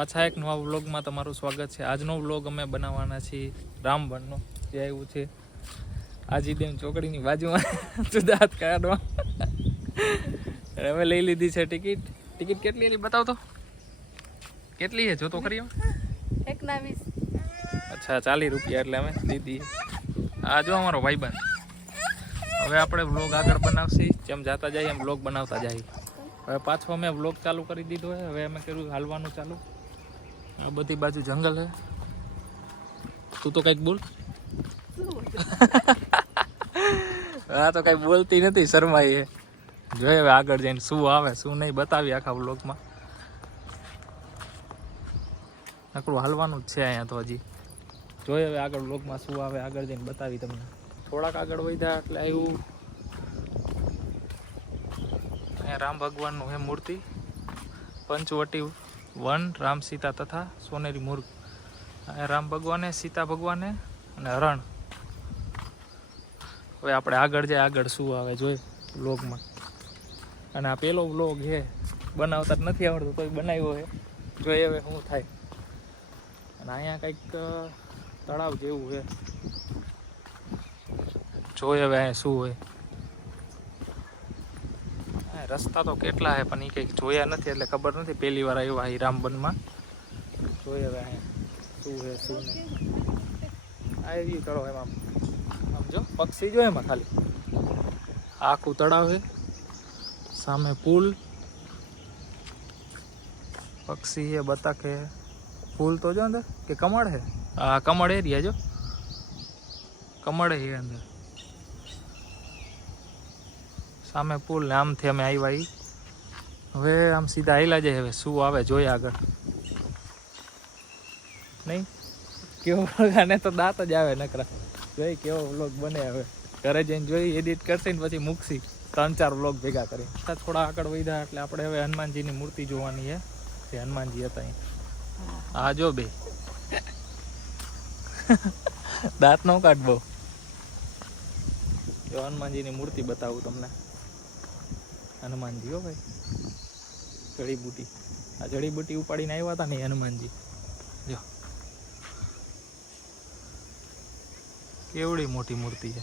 પાછા એક નવા વ્લોગમાં તમારું સ્વાગત છે। આજનો વ્લોગ અમે બનાવવાના છીએ રામબનનો, જે આવ્યું છે આજીદેવ ચોકડીની બાજુમાં દાંત કાઢવા। અમે લઈ લીધી છે ટિકિટ। ટિકિટ કેટલી એની બતાવ તો, કેટલી છે જો તો ખરી? 1:20। અચ્છા 40 રૂપિયા એટલે અમે દીધી। આ જો અમારો ભાઈબંધ। હવે આપણે વ્લોગ આગળ બનાવશી, જેમ જાતા જઈએ એમ વ્લોગ બનાવતા જઈએ। હવે પાછો અમે વ્લોગ ચાલુ કરી દીધો છે। હવે અમે કર્યું હાલવાનું ચાલુ। આ બધી બાજુ જંગલ છે। તું તો કંઈક બોલ। હા તો કઈ બોલતી નથી, શરમાઈ છે। જોઈએ હવે આગળ જઈને શું આવે શું નહીં બતાવી આખા વ્લોગમાં। નકરું હાલવાનું જ છે અહીંયા તો હજી। જોઈએ હવે આગળ વ્લોગમાં શું આવે, આગળ જઈને બતાવી તમને। થોડાક આગળ વધ્યા એટલે આવ્યું અહીંયા રામ ભગવાનનું હે મૂર્તિ, પંચવટી વન, રામ સીતા તથા સોનેરી મુર્ગ। રામ ભગવાને, સીતા ભગવાને અને હરણ। હવે આપણે આગળ જાય, આગળ શું આવે જોઈએ વ્લોગમાં। અને આ પેલો વ્લોગ છે, બનાવતા જ નથી આવડતું તોય બનાવ્યો છે, જોઈએ હવે શું થાય। અને અહીંયા કંઈક તળાવ જેવું છે, જોઈએ હવે અહીંયા શું હોય। રસ્તા તો કેટલા છે પણ એ કંઈક જોયા નથી એટલે ખબર નથી, પહેલી વાર આવ્યા અહીં રામબનમાં। જોઈએ હવે અહીંયા શું છે શું નહીં। આવી રહ્યું તળાવ, એમાં આમ જો પક્ષી જો એમાં ખાલી આખું તળાવ છે, સામે પુલ, પક્ષી છે, બતક છે, ફૂલ તો જો અંદર કે કમળ છે? હા કમળ એરિયા જો, કમળ છે અંદર, સામે પુલ ને આમથી અમે આવ્યા ઈ। હવે આમ સીધા હાલ્યા જાય, હવે શું આવે જોઈએ આગળ। નહીં કેવો આને તો દાંત જ આવે નકરા। જોઈ કેવો વ્લોગ બને, હવે ઘરે જઈને જોઈ એડિટ કરશે ને પછી મૂકશી 3-4 વ્લોગ ભેગા કરી। થોડા આગળ વધ્યા એટલે આપણે હવે હનુમાનજીની મૂર્તિ જોવાની છે, જે હનુમાનજી હતા અહીં। હા જો બે દાંત નો કાઢ બહુ। જો હનુમાનજીની મૂર્તિ બતાવું તમને। હનુમાનજી હો ભાઈ, જડીબુટી, આ જડીબુટી ઉપાડીને આવ્યા હતા ને હનુમાનજી। જો કેવડી મોટી મૂર્તિ છે,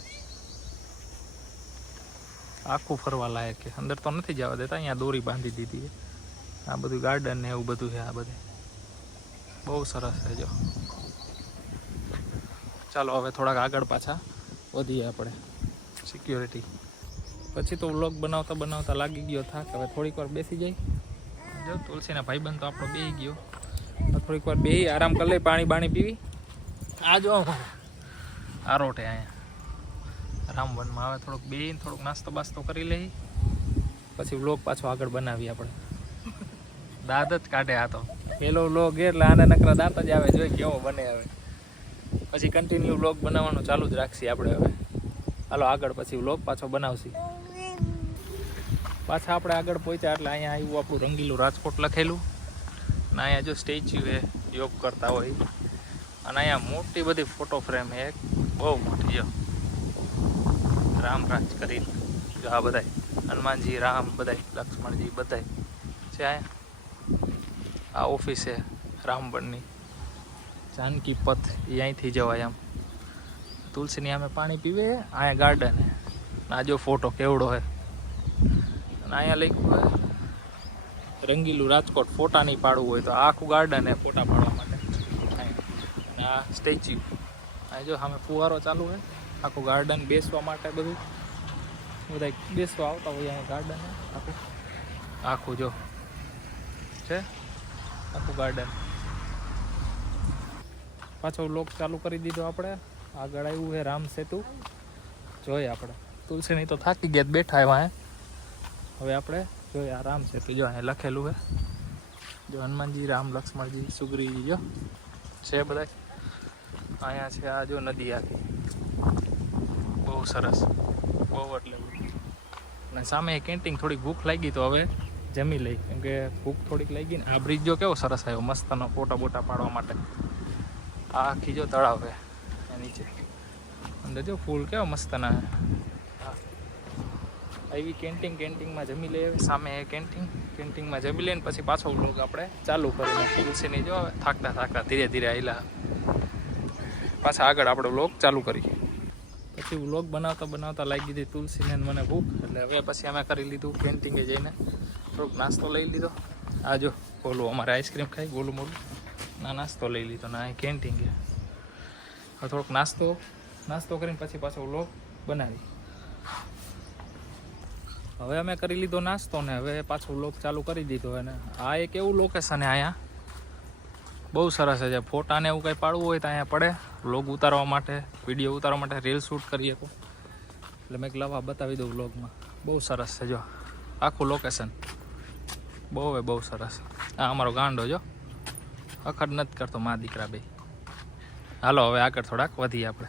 આખું ફરવા લાયક છે। અંદર તો નથી જવા દેતા, અહીંયા દોરી બાંધી દીધી છે। આ બધું ગાર્ડન ને એવું બધું છે, આ બધે બહુ સરસ છે। જો ચાલો હવે થોડાક આગળ પાછા વધીએ આપણે, સિક્યોરિટી પછી તો વ્લોગ બનાવતા બનાવતા લાગી ગયો થાક। હવે થોડીક વાર બેસી જાય। જો તુલસીના ભાઈબંધ તો આપણો બેસી ગયો, થોડીક વાર બેસી આરામ કરી લઈ, પાણી બાણી પીવી। આ જો આરોટે અહીંયા રામવનમાં આવે, થોડુંક બેસીને થોડુંક નાસ્તો બાસ્તો કરી લઈ, પછી વ્લોગ પાછો આગળ બનાવીએ આપણે। દાંત જ કાઢે આ તો, પેલો વ્લોગ એટલે આને નકરા દાંત જ આવે, જોઈ કેવો બને। હવે પછી કન્ટિન્યુ વ્લોગ બનાવવાનું ચાલુ જ રાખીએ આપણે। હવે હાલો આગળ પછી વ્લોગ પાછો બનાવશી। પાછા આપણે આગળ પહોંચ્યા એટલે અહીંયા આવ્યું આપણું રંગીલું રાજકોટ લખેલું, અને અહીંયા જો સ્ટેચ્યુ છે યોગ કરતા હોય, અને અહીંયા મોટી બધી ફોટો ફ્રેમ છે, બહુ મોટી। જો રામરાજ કરીને જો આ બધાય હનુમાનજી, રામ, બધાય લક્ષ્મણજી બધાય છે અહીંયા। આ ઓફિસ છે રામબનની, જાનકી પથ, એ અહીંથી જવાય આમ। તુલસીની અમે પાણી પીવે, અહીંયા ગાર્ડન હે, આ જો ફોટો કેવડો હે, અને અહીંયા લખ્યું હોય રંગીલું રાજકોટ, ફોટા નહીં પાડવું હોય તો આખું ગાર્ડન હે ફોટા પાડવા માટે। અને આ સ્ટેચ્યુ, આ જો સામે ફુવારો ચાલુ હે, આખું ગાર્ડન બેસવા માટે બધું, બધા બેસવા આવતા હોય અહીંયા ગાર્ડન હે આખું, આખું જો છે આખું ગાર્ડન। પાછો વ્લોગ ચાલુ કરી દીધો આપણે। આગળ આવ્યું છે રામ સેતુ, જોઈએ આપણે। તુલસીની તો થાકી ગયા બેઠા એમાં, હવે આપણે જોઈએ આ રામ સેતુ। જો અહીંયા લખેલું છે, જો હનુમાનજી, રામ, લક્ષ્મણજી, સુગ્રીવજી જો છે બધા અહીંયા છે। આ જો નદી આખી બહુ સરસ, બહુ એટલે અને સામે કેન્ટીન, થોડીક ભૂખ લાગી તો હવે જમી લઈ, કેમ કે ભૂખ થોડીક લાગી ને। આ બ્રિજ જો કેવો સરસ આવ્યો મસ્તનો ફોટા બોટા પાડવા માટે। આ આખી જો તળાવ છે નીચે, અંદર જો ફૂલ કેવા મસ્તના, આવી કેન્ટીનમાં જમી લઈએ. સામે કેન્ટીનમાં જમી લઈને પછી પાછો વ્લોગ આપણે ચાલુ કરીને તુલસીની જો થાકતા ધીરે ધીરે આવેલા પાછા આગળ આપણો વ્લોગ ચાલુ કરીએ. પછી વ્લોગ બનાવતા લાગી દીધી તુલસીને મને ભૂખ, એટલે હવે પછી અમે કરી લીધું કેન્ટીને જઈને થોડુંક નાસ્તો લઈ લીધો. આ જો બોલું અમારે આઈસ્ક્રીમ ખાઈ ગોલું મોલું ના નાસ્તો લઈ લીધો ના કેન્ટીન ગયા. હવે થોડોક નાસ્તો કરીને પછી પાછો વ્લોગ બનાવી. હવે અમે કરી લીધો નાસ્તો ને હવે પાછો વ્લોગ ચાલુ કરી દીધો. અને આ એક એવું લોકેશન અહીંયા બહુ સરસ છે. ફોટાને એવું કંઈ પાડવું હોય તો અહીંયા પડે વ્લોગ ઉતારવા માટે, વિડીયો ઉતારવા માટે, રીલ શૂટ કરીએ તો. એટલે મેં લાવા બતાવી દઉં વ્લોગમાં. બહુ સરસ છે જો આખું લોકેશન, બહુ સરસ. આ અમારો ગાંડો જો અખડ નથી કરતો મા દીકરા બે. હાલો હવે આગળ થોડાક વધીએ આપણે.